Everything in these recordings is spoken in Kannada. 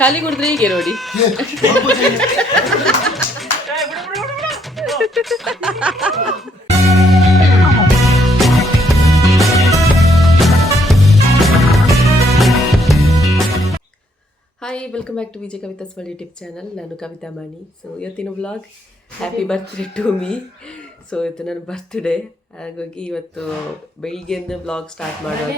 ಖಾಲಿ ಕುಡಿದ್ರೆ ಹೀಗೆ ನೋಡಿ. Hi welcome back to Vijaya Kavitha's world YouTube channel ನಾನು ಕವಿತಾ ಮಾಣಿ. ಸೊ ಇವತ್ತಿನ vlog happy birthday to me so ಇವತ್ತು ನನ್ನ ಬರ್ತ್ಡೇ ಹಾಗಾಗಿ ಇವತ್ತು ಬೆಳಿಗ್ಗೆಯಿಂದ ವ್ಲಾಗ್ ಸ್ಟಾರ್ಟ್ ಜಾಗ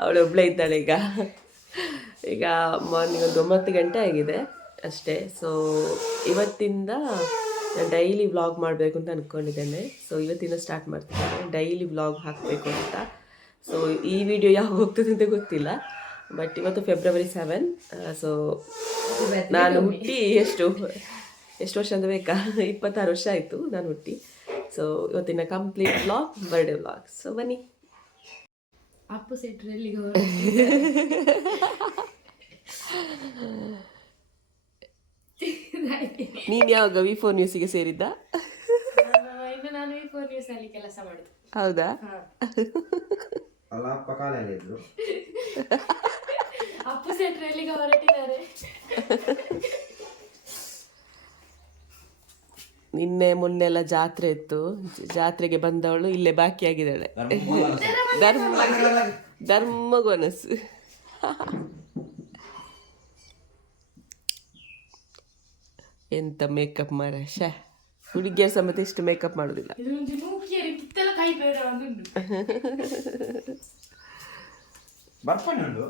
ಅವಳು ಒಬ್ಳೇ ಇದ್ದಾಳೆ ಈಗ. ಈಗ ಮಾರ್ನಿಂಗ್ ಒಂದು ಒಂಬತ್ತು ಗಂಟೆ ಆಗಿದೆ ಅಷ್ಟೇ. ಸೊ ಇವತ್ತಿಂದ ನಾನು ಡೈಲಿ ವ್ಲಾಗ್ ಮಾಡಬೇಕು ಅಂತ ಅಂದ್ಕೊಂಡಿದ್ದೇನೆ ಸೊ ಇವತ್ತಿಂದ ಸ್ಟಾರ್ಟ್ ಮಾಡ್ತಿದ್ದೇನೆ. ಡೈಲಿ ವ್ಲಾಗ್ ಹಾಕಬೇಕು ಅಂತ. ಸೊ ಈ ವಿಡಿಯೋ ಯಾವಾಗ ಹೋಗ್ತದೆ ಅಂತ ಗೊತ್ತಿಲ್ಲ ಬಟ್ ಇವತ್ತು ಫೆಬ್ರವರಿ ಸೆವೆನ್ ಸೊ ನಾನು ಹುಟ್ಟಿ ಎಷ್ಟು ಎಷ್ಟು ವರ್ಷ ಅಂತ ಬೇಕಾ? ಇಪ್ಪತ್ತಾರು ವರ್ಷ ಆಯಿತು ನಾನು ಹುಟ್ಟಿ. ಸೊ ಇವತ್ತಿನ complete blog birthday blog so ಬನ್ನಿ. ಅಪ್ಪು ಸೆಟ್ರಲ್ಲಿ ನೀನು ಯಾವಾಗ ವಿ ಫೋರ್ ನ್ಯೂಸಿಗೆ ಸೇರಿದ್ದ? ನಾನು ವಿ ಫೋರ್ ನ್ಯೂಸ್ ಅಲ್ಲಿ ಕೆಲಸ ಮಾಡುದು. ಹೌದಾ? ಅಲ್ಲ ಅಪ್ಪ ಕಾಲಲ್ಲಿ ಇದ್ರು? ಅಪ್ಪು ಸೆಟ್ರು ಎಲ್ಲಿಗೆ ಹೊರಟಿದ್ದಾರೆ. ನಿನ್ನೆ ಮೊನ್ನೆ ಎಲ್ಲ ಜಾತ್ರೆ ಇತ್ತು. ಜಾತ್ರೆಗೆ ಬಂದವಳು ಇಲ್ಲೇ ಬಾಕಿ ಆಗಿದ್ದಾಳೆ. ಧರ್ಮ ಧರ್ಮಗೊನಸು ಎಂತ ಮೇಕಪ್ ಮಾಡ ಶ ಹುಡುಗಿಯರು ಸಮೇತ ಇಷ್ಟು ಮೇಕಪ್ ಮಾಡೋದಿಲ್ಲ. ಇದು ಒಂದು ನೂಕಿಯರಿ ಕಿತ್ತೆಲ್ಲ ಕೈ ಬೇರೆ ಒಂದುಂಟು ಬರ್ಪಣೆ ಉಂಟು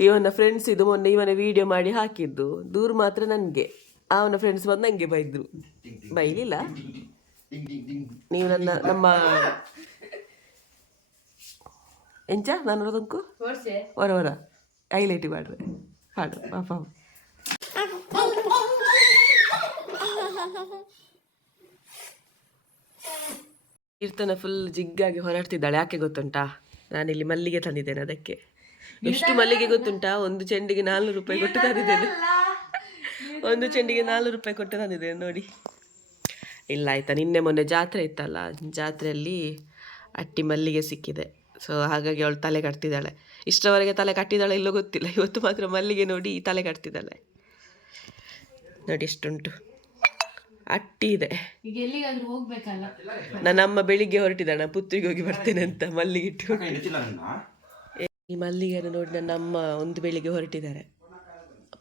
ಇವನ ಫ್ರೆಂಡ್ಸ್ ಇದು ಮೊನ್ನೆ ಇವನ ವಿಡಿಯೋ ಮಾಡಿ ಹಾಕಿದ್ದು. ದೂರ ಮಾತ್ರ ನನಗೆ. ಅವನ ಫ್ರೆಂಡ್ಸ್ ಬಂದು ನನಗೆ ಬೈದ್ರು. ಬೈಲಿಲ್ಲ. ನೀವು ನನ್ನ ನಮ್ಮ ಎಂಚ ನಾನು ಅದಕ್ಕೂ ಹೊರ ಹೊರ. ಹೈಲೈಟ್ ಮಾಡ್ರೆ ಹಾಡು ಪಾಪ. ಕೀರ್ತನ ಫುಲ್ ಜಿಗ್ಗಾಗಿ ಹೊರಡ್ತಿದ್ದಾಳೆ. ಯಾಕೆ ಗೊತ್ತುಂಟಾ? ನಾನಿಲ್ಲಿ ಮಲ್ಲಿಗೆ ತಂದಿದ್ದೇನೆ ಅದಕ್ಕೆ. ಎಷ್ಟು ಮಲ್ಲಿಗೆ ಗೊತ್ತುಂಟಾ? ಒಂದು ಚೆಂಡಿಗೆ ನಾಲ್ನೂರು ರೂಪಾಯಿ ಕೊಟ್ಟು ತಂದಿದ್ದೇನೆ. ಒಂದು ಚೆಂಡಿಗೆ ನಾಲ್ನೂರು ರೂಪಾಯಿ ಕೊಟ್ಟು ತಂದಿದ್ದೇನೆ ನೋಡಿ. ಇಲ್ಲ ಆಯ್ತಾ. ನಿನ್ನೆ ಮೊನ್ನೆ ಜಾತ್ರೆ ಇತ್ತಲ್ಲ? ಜಾತ್ರೆಯಲ್ಲಿ ಅಟ್ಟಿ ಮಲ್ಲಿಗೆ ಸಿಕ್ಕಿದೆ. ಸೊ ಹಾಗಾಗಿ ಅವಳು ತಲೆ ಕಟ್ತಿದ್ದಾಳೆ. ಇಷ್ಟರವರೆಗೆ ತಲೆ ಕಟ್ಟಿದ್ದಾಳೆ ಇಲ್ಲೋ ಗೊತ್ತಿಲ್ಲ. ಇವತ್ತು ಮಾತ್ರ ಮಲ್ಲಿಗೆ ನೋಡಿ ತಲೆ ಕಟ್ತಿದ್ದಾಳೆ. ನೋಡಿ ಎಷ್ಟುಂಟು ಅಟ್ಟಿ ಇದೆ. ಈಗ ಎಲ್ಲಿಗಾದ್ರೂ ಹೋಗ್ಬೇಕಲ್ಲ? ನನ್ನ ಅಮ್ಮ ಬೆಳಿಗ್ಗೆ ಹೊರಟಿದ್ದಾಳೆ ನಾನು ಪುತ್ರಿಗೆ ಹೋಗಿ ಬರ್ತೇನೆ ಅಂತ ಮಲ್ಲಿಗೆ ಇಟ್ಟು ಈ ಮಲ್ಲಿಗೆಯನ್ನು ನೋಡಿ ನನ್ನ ಅಮ್ಮ ಒಂದು ಬೆಳಿಗ್ಗೆ ಹೊರಟಿದ್ದಾರೆ.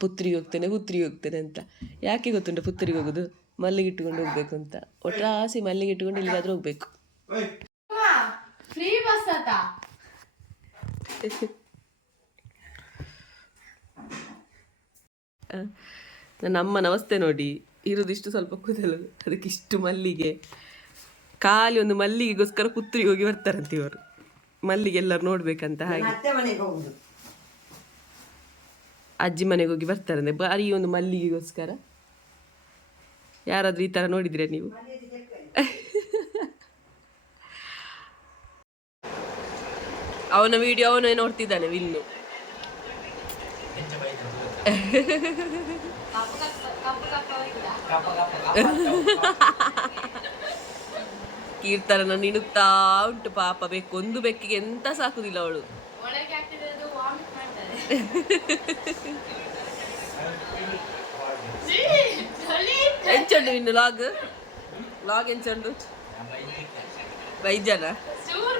ಪುತ್ರಿಗೆ ಹೋಗ್ತೇನೆ ಪುತ್ರಿಗೆ ಹೋಗ್ತೇನೆ ಅಂತ. ಯಾಕೆ ಗೊತ್ತುಂಟು ಪುತ್ರಿಗೆ ಹೋಗೋದು? ಮಲ್ಲಿಗೆ ಇಟ್ಟುಕೊಂಡು ಹೋಗ್ಬೇಕು ಅಂತ. ಒಟ್ರಾಸಿ ಮಲ್ಲಿಗೆ ಇಟ್ಟುಕೊಂಡು ಇಲ್ಲಿಗಾದ್ರೂ ಹೋಗ್ಬೇಕು. ನನ್ನ ಅಮ್ಮ ನಮಸ್ತೆ ನೋಡಿ. ಇರೋದಿಷ್ಟು ಸ್ವಲ್ಪ ಕೂದಲು ಅದಕ್ಕೆ ಇಷ್ಟು ಮಲ್ಲಿಗೆ ಖಾಲಿ ಒಂದು ಮಲ್ಲಿಗೆಗೋಸ್ಕರ ಪುತ್ರಿಗೆ ಹೋಗಿ ಬರ್ತಾರಂತೆ ಇವರು. ಮಲ್ಲಿಗೆ ಎಲ್ಲರೂ ನೋಡ್ಬೇಕಂತ ಹಾಗೆ. ಅಜ್ಜಿ ಮನೆಗೆ ಹೋಗಿ ಬರ್ತಾರಂತೆ. ಬಾರಿ ಒಂದು ಮಲ್ಲಿಗೆಗೋಸ್ಕರ. ಯಾರಾದ್ರೂ ಈ ತರ ನೋಡಿದ್ರೆ ನೀವು? ಅವನ ವಿಡಿಯೋ ಅವನೇ ನೋಡ್ತಿದ್ದಾನೆ ವಿನ್ನು. ಕೀರ್ತನ ನಿನ್ನುತ್ತಾ ಉಂಟು ಪಾಪ ಬೇಕು ಒಂದು ಬೆಕ್ಕಿಗೆ ಎಂತ ಸಾಕುದಿಲ್ಲ ಅವಳು. ಎಂಚಂಡು ಇನ್ನು ಲಾಗ್? ಲಾಗ್ ಎಂಚಂಡು ವೈದ್ಯನ? ಚೂರು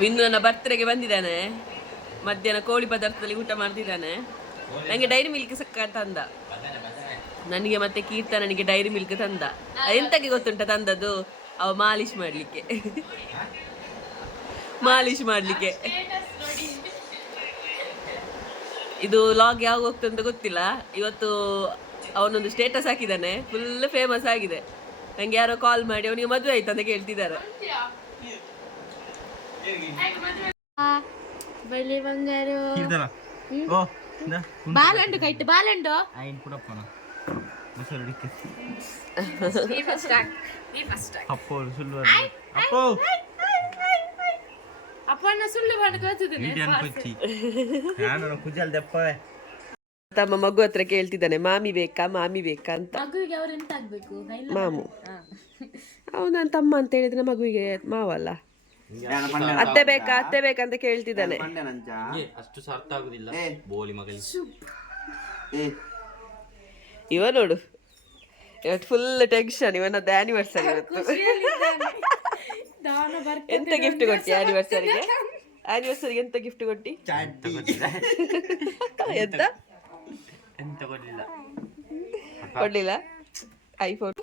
ವಿನ್ನು ನನ್ನ ಬರ್ತ್ಡೇಗೆ ಬಂದಿದ್ದಾನೆ. ಮಧ್ಯಾಹ್ನ ಕೋಳಿ ಪದಾರ್ಥದಲ್ಲಿ ಊಟ ಮಾಡ್ತಿದ್ದಾನೆ. ನನಗೆ ಡೈರಿ ಮಿಲ್ಕ್ ಸಕ್ಕ ತಂದ. ನನಗೆ ಮತ್ತೆ ಕೀರ್ತನನಿಗೆ ಡೈರಿ ಮಿಲ್ಕ್ ತಂದ. ಎಂತಕ್ಕೆ ಗೊತ್ತುಂಟ ತಂದದ್ದು? ಅವ ಮಾಲಿಶ್ ಮಾಡ್ಲಿಕ್ಕೆ. ಮಾಲಿಶ್ ಮಾಡ್ಲಿಕ್ಕೆ. ಇದು ಲಾಗ್ ಯಾವಾಗ ಹೋಗ್ತಂತ ಗೊತ್ತಿಲ್ಲ. ಇವತ್ತು ಅವನೊಂದು ಸ್ಟೇಟಸ್ ಹಾಕಿದ್ದಾನೆ. ಫುಲ್ ಫೇಮಸ್ ಆಗಿದೆ. ನಂಗೆ ಯಾರೋ ಕಾಲ್ ಮಾಡಿ ಅವನಿಗೆ ಮದುವೆ ಆಯ್ತು ಅಂತ ಕೇಳ್ತಿದ್ದಾರೆ. ಬಳ್ಳಿ ಬಂಗಾರು. ಓ ಬಾಲಂಡು ಕೈಟ್ ಬಾಲಂಡು. ಅಪ್ಪನ ಸುಳ್ಳು ಮಾಡಿ ಕೊಚ್ಚಿ ಕುಜಲ್ ದಪ್ಪ ತಮ್ಮ ಮಗು ಹತ್ರ ಕೇಳ್ತಿದ್ದಾನೆ ಮಾಮಿ ಬೇಕಾ ಮಾಮಿ ಬೇಕಾ ಅಂತ. ಮಗುವಿಗೆ ಅವ್ರು ಎಂತ ಆಗ್ಬೇಕು ಇಲ್ಲ ಮಾಮು. ಹಾ. ಅವನು ನನ್ನ ತಮ್ಮ ಅಂತ ಹೇಳಿದ್ರೆ ಮಗುವಿಗೆ ಮಾವಲ್ಲ ಅತ್ತೆ ಬೇಕಾ ಅತ್ತೆ ಬೇಕಾ ಅಂತ ಕೇಳ್ತಿದ್ದಾನೆ. ಅಷ್ಟು ಸಾರ್ಥ ಆಗುದಿಲ್ಲ ಏ. ಇವ ನೋಡು ಇವತ್ತು ಫುಲ್ ಟೆನ್ಷನ್ ಇವನದ್ದು ಆನಿವರ್ಸರಿ ಇವತ್ತು. ಎಂತ ಗಿಫ್ಟ್ ಕೊಟ್ಟಿ ಆನಿವರ್ಸರಿಗೆ ಆನಿವರ್ಸರಿಗೆ ಎಂತ ಗಿಫ್ಟ್ ಕೊಟ್ಟಿ? ಎಂತ? ಎಂತ ಕೊಡ್ಲಿಲ್ಲ ಕೊಡ್ಲಿಲ್ಲ ಐಫೋನ್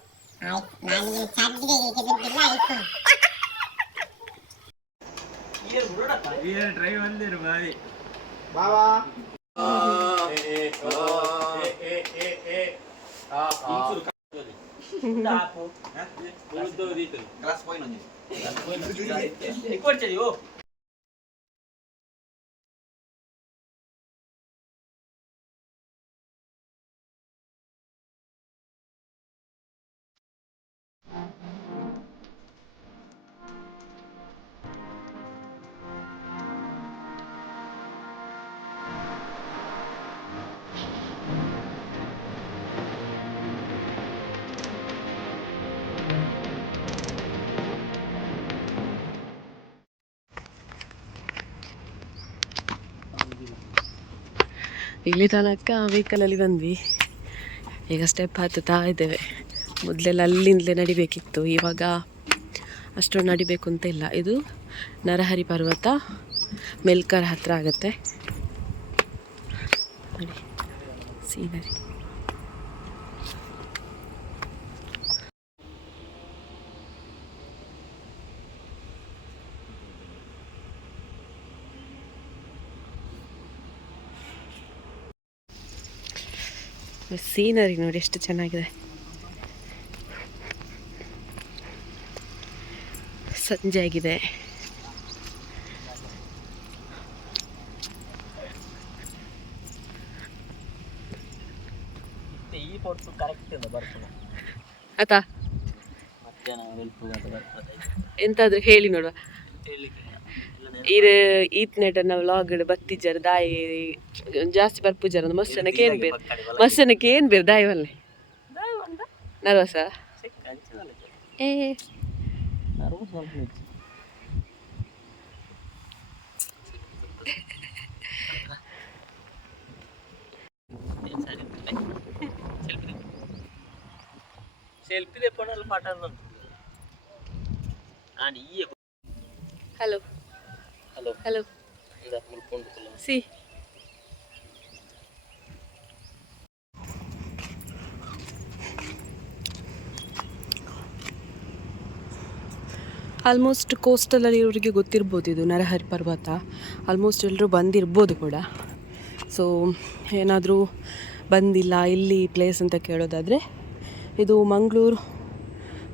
ಟ್ರೈ ಬಂದಿರು ಬಾಯಿ ಇಲ್ಲಿ ತನಕ ವೆಹಿಕಲಲ್ಲಿ ಬಂದ್ವಿ. ಈಗ ಸ್ಟೆಪ್ ಹತ್ತುತ್ತಾ ಇದ್ದೇವೆ. ಮೊದಲೆಲ್ಲ ಅಲ್ಲಿಂದಲೇ ನಡಿಬೇಕಿತ್ತು. ಇವಾಗ ಅಷ್ಟೊಂದು ನಡಿಬೇಕು ಅಂತ ಇಲ್ಲ. ಇದು ನರಹರಿ ಪರ್ವತ ಮೆಲ್ಕರ್ ಹತ್ರ ಆಗುತ್ತೆ. ನೋಡಿ, ಸೀನರಿ. ಸೀನರಿ ನೋಡಿ ಎಷ್ಟು ಚೆನ್ನಾಗಿದೆ. ಸಂಜೆ ಆಗಿದೆ. ಆಯ್ತಾ ಎಂತಾದ್ರೂ ಹೇಳಿ ನೋಡುವ. ಹೇಳಲಿಕ್ಕೆ ಇರ್ ಈತ್ ನೆಟನ ವ್ಲಾಗ್ ಬತ್ತಿಜ್ಜರ ದಾಯಿ ಜಾಸ್ತಿ ಬರ್ಪುಜರ ಮಸ್ಸನಕ್ಕೆ ಏನ್ ಬೇರೆ ಮಸ್ಸನಕ್ಕೆ ಏನ್ ಬೇರೆ ದಾಯಿ ಒಲ್ಲೆ. ನರ್ವಸ? ಏ. ಸೆಲ್ಫಿ ತೆಪ್ಪಣಲ್ಲ ಪಾಠ ನಾನು ಹಲೋ ಮುಳ್ಕೊಂಡು ಸಿ. ಆಲ್ಮೋಸ್ಟ್ ಕೋಸ್ಟಲಲ್ಲಿ ಇವರಿಗೆ ಗೊತ್ತಿರ್ಬೋದು ಇದು ನರಹರಿ ಪರ್ವತ. ಆಲ್ಮೋಸ್ಟ್ ಎಲ್ಲರೂ ಬಂದಿರ್ಬೋದು ಕೂಡ. ಸೊ ಏನಾದರೂ ಬಂದಿಲ್ಲ ಇಲ್ಲಿ ಪ್ಲೇಸ್ ಅಂತ ಕೇಳೋದಾದರೆ ಇದು ಮಂಗಳೂರು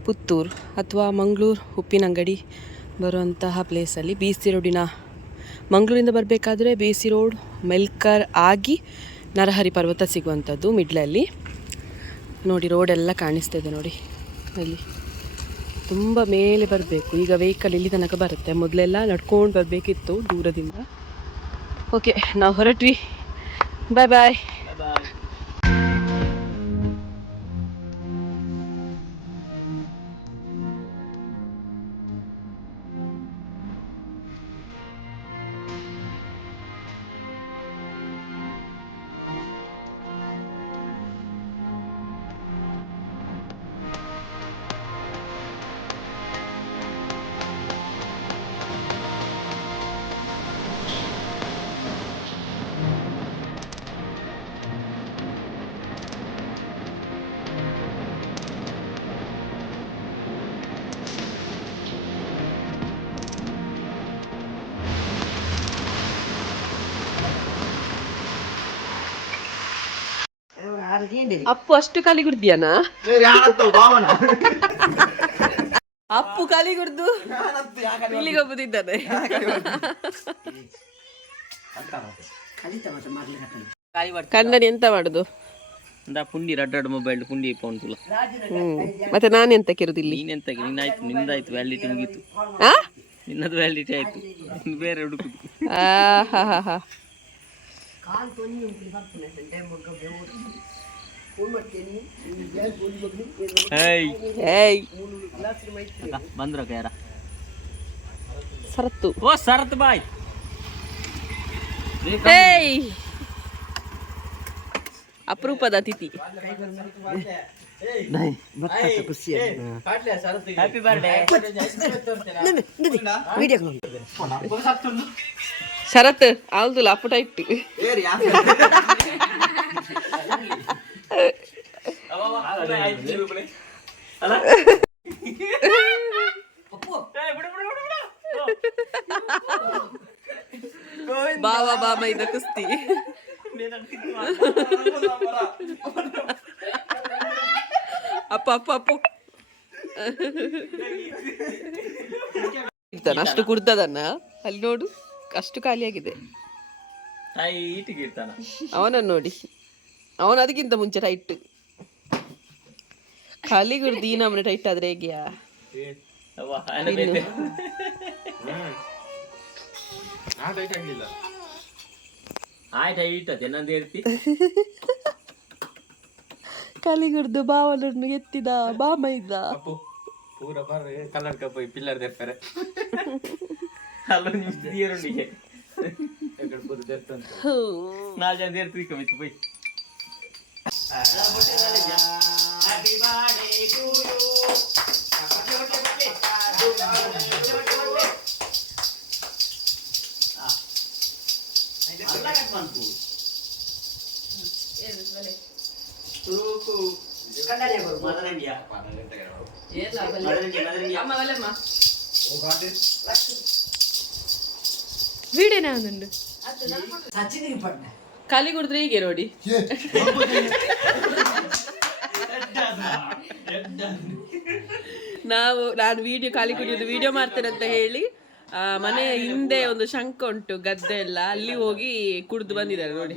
ಪುತ್ತೂರು ಅಥವಾ ಮಂಗಳೂರು ಉಪ್ಪಿನಂಗಡಿ ಬರುವಂತಹ ಪ್ಲೇಸಲ್ಲಿ ಬಿ ಸಿ ರೋಡಿನ ಮಂಗಳೂರಿಂದ ಬರಬೇಕಾದ್ರೆ ಬಿ ಸಿ ರೋಡ್ ಮೆಲ್ಕರ್ ಆಗಿ ನರಹರಿ ಪರ್ವತ ಸಿಗುವಂಥದ್ದು ಮಿಡ್ಲಲ್ಲಿ ನೋಡಿ ರೋಡೆಲ್ಲ ಕಾಣಿಸ್ತಿದೆ ನೋಡಿ. ಅಲ್ಲಿ ತುಂಬ ಮೇಲೆ ಬರಬೇಕು. ಈಗ ವೆಹಿಕಲ್ ಇಲ್ಲಿ ತನಕ ಬರುತ್ತೆ. ಮೊದಲೆಲ್ಲ ನಡ್ಕೊಂಡು ಬರಬೇಕಿತ್ತು ದೂರದಿಂದ. ಓಕೆ ನಾವು ಹೊರಟ್ವಿ. ಬಾಯ್ ಬಾಯ್ ಅಪ್ಪು ಅಷ್ಟು ಕಾಲಿ ಕುಡ್ದಿಯಾನ ಅಪ್ಪು ಕಾಲಿ ಕುಡ್ದು ಇಲ್ಲಿಗೆ ಹೋಗುದಿದ್ದಾನೆ ಕನ್ನಡಿ ಎಂತ ಮಾಡುದು? ಪುಂಡಿ ರಡ್ ರಡ್ ಮೊಬೈಲ್ ಪುಂಡಿ ಫೋನ್ ತುಲ ಹ್ಮ್. ಮತ್ತೆ ನಾನು ಎಂತ ಕಿರುದಿಲ್ಲಿ ನೀನೆಂತ ನಿಂದ ನಿಂದಾಯ್ತು ವ್ಯಾಲಿಡಿಟಿ ಮುಗೀತು. ಆ? ನಿನ್ನದು ವ್ಯಾಲಿಟಿ ಆಯ್ತು. ಬೇರೆ ಹುಡುಕುದು ಹಾ ಹಾ ಹಾ ಹಾ ಬಂದ್ರ ಯಾರ? ಸರತ್ತು. ಓ ಸರತ್ ಬಾಯ್. ಅಪರೂಪದ ಅತಿಥಿ. ಹ್ಯಾಪಿ ಬರ್ಡೇ ಶರತ್ ಆಲ್ದುಲ್ಲ ಅಪ್ಪಟ ಇಟ್ಟು ಬಾವ ಬಾಮ ಇದ ಕುಸ್ತಿ. ಅಪ್ಪ ಅಪ್ಪ ಅಪ್ಪ. ಇರ್ತಾನ ಅಷ್ಟು ಕುಡ್ದದನ್ನ? ಅಲ್ಲಿ ನೋಡು ಅಷ್ಟು ಖಾಲಿಯಾಗಿದೆ. ಅವನನ್ನು ನೋಡಿ. ಅವನು ಅದಕ್ಕಿಂತ ಮುಂಚೆ ಟೈಟ್ ಖಾಲಿ ದೀನ ಈ ನಮ್ಮನೆ ಟೈಟ್ ಆದ್ರೆ ಹೇಗ್ಯಾ? ಕಲಿಗುರ್ದು ಆನೆ ಬೇತೆ. ಆಯ್ತು ಇಟ್ಟತೆ ನಂದು ಹೇಳ್ತಿ? ಖಾಲಿ ಗುಡ್ದು ಬಾವಲನ್ನು ಎತ್ತಿದ ಬಾಮ ಇದ್ದ ಪೂರ ಬರ್ರೆ ಕಲರ್ ಕಪ್ ಪಿಲ್ಲರ್ ನಾಲ್ಕು ಜನ ದೇರ್ತಿ ನೀರುಂಡಿಗೆ ಪೂರ ತೆತ್ತಂತ ಹೂ. ನಾಲ್ಕು ಜನ ಸೇರ್ತೀವಿ ಕಮಿತಿ ಬೈ ವಿಡಿಯೋನ ಒಂದುಂಡು ಖಾಲಿ ಕುಡಿದ್ರೆ ಹೀಗೆ ನೋಡಿ. ನಾವು ನಾನು ವಿಡಿಯೋ ಖಾಲಿ ಕುಡಿಯೋದು ವಿಡಿಯೋ ಮಾಡ್ತೇನೆ ಅಂತ ಹೇಳಿ ಆ, ಮನೆಯ ಹಿಂದೆ ಒಂದು ಶಂಕ ಉಂಟು ಗದ್ದೆ ಎಲ್ಲ. ಅಲ್ಲಿ ಹೋಗಿ ಕುಡಿದು ಬಂದಿದ್ದಾರೆ ನೋಡಿ.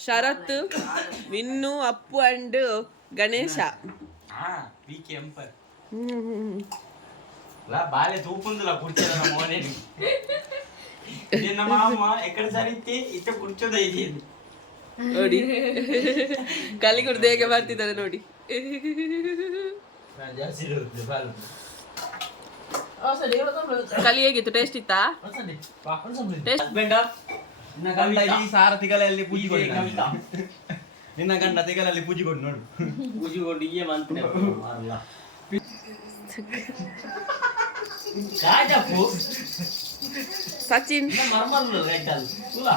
Sharath Vinnu Appu and Ganesha. Hmm hmm hmm. లా బాలే తూపుందిలా కూర్చోదా మోనే నిన్న మా అమ్మ ఎక్కడ సరితే ఇట్ట కూర్చోదా ఇది ನೋಡಿ ಖಾಲಿ ಕುಡ್ದು ಹೇಗೆ ಮಾಡ್ತಿದ್ದಾರೆ ನೋಡಿ ಕಲಿ ಹೇಗಿತ್ತು ಟೇಸ್ಟ್ ಇತ್ತಾ ಟೇಸ್ಟ್ ಹಸ್ಬೆಂಡ್ ನಿನ್ನ ಗಂಡ ಈ ಸಾರ ತಿಗಲಲ್ಲಿ ಪೂಜೆ ಕೊಡಿ ನಿನ್ನ ಗಂಡ ತಿಗಲಲ್ಲಿ ಪೂಜೆ ಕೊಡಿ ನೋಡು ಕೂಜಿಕೊಂಡು ಹೀಗೆ ಮಂತ್ನೆ ಕಾಜಪ್ಪು ಸಚಿನ್ ಮರ್ಮಲ್ಲ ರೈತಲ್ ತುಲಾ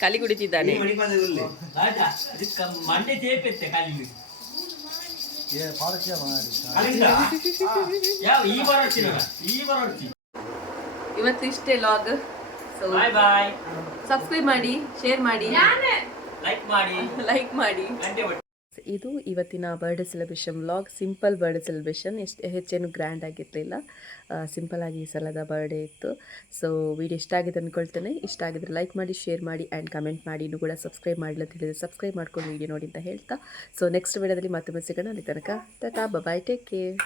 ಕಲಿ ಕುಡಿತಿದ್ದಾನೆ ರಾಜ ಇದಕ್ಕ ಮಂಡೆ ತೇಪೆತ್ತೆ ಕಾಲಿ ಯಾವ ಈ ಬರೋಡ್ತೀನಿ ಈ ಬರೋಡ್ತೀನಿ ಇವತ್ತು ಇಷ್ಟೇ vlog so bye bye subscribe ಮಾಡಿ ಶೇರ್ ಮಾಡಿ ಲೈಕ್ ಮಾಡಿ ಲೈಕ್ ಮಾಡಿ ಗಂಟೆ ಬಟ್ಟಿ ಇದು ಇವತ್ತಿನ birthday celebration vlog. Simple birthday celebration. ಎಷ್ಟು ಹೆಚ್ಚೇನು ಗ್ರ್ಯಾಂಡ್ ಆಗಿರಲಿಲ್ಲ. ಸಿಂಪಲ್ ಆಗಿ ಈ ಸಲದ ಬರ್ಡೇ ಇತ್ತು. ಸೊ ವಿಡಿಯೋ ಇಷ್ಟ ಆಗಿದೆ ಅಂದ್ಕೊಳ್ತೇನೆ ಇಷ್ಟ ಆಗಿದ್ರೆ ಲೈಕ್ ಮಾಡಿ ಶೇರ್ ಮಾಡಿ ಆ್ಯಂಡ್ ಕಮೆಂಟ್ ಮಾಡಿ. ಇನ್ನೂ ಕೂಡ ಸಬ್ಸ್ಕ್ರೈಬ್ ಮಾಡಿಲ್ಲ ತಿಳಿದ್ರೆ ಸಬ್ಸ್ಕ್ರೈಬ್ ಮಾಡ್ಕೊಂಡು ವಿಡಿಯೋ ನೋಡಿ ಅಂತ ಹೇಳ್ತಾ. ಸೊ ನೆಕ್ಸ್ಟ್ ವಿಡಿಯೋದಲ್ಲಿ ಮತ್ತೊಮ್ಮೆ ಸಿಗೋಣ. ಅಲ್ಲಿ ತನಕ ಟಾಟಾ ಬಾಯ್ ಟೇಕ್ ಕೇರ್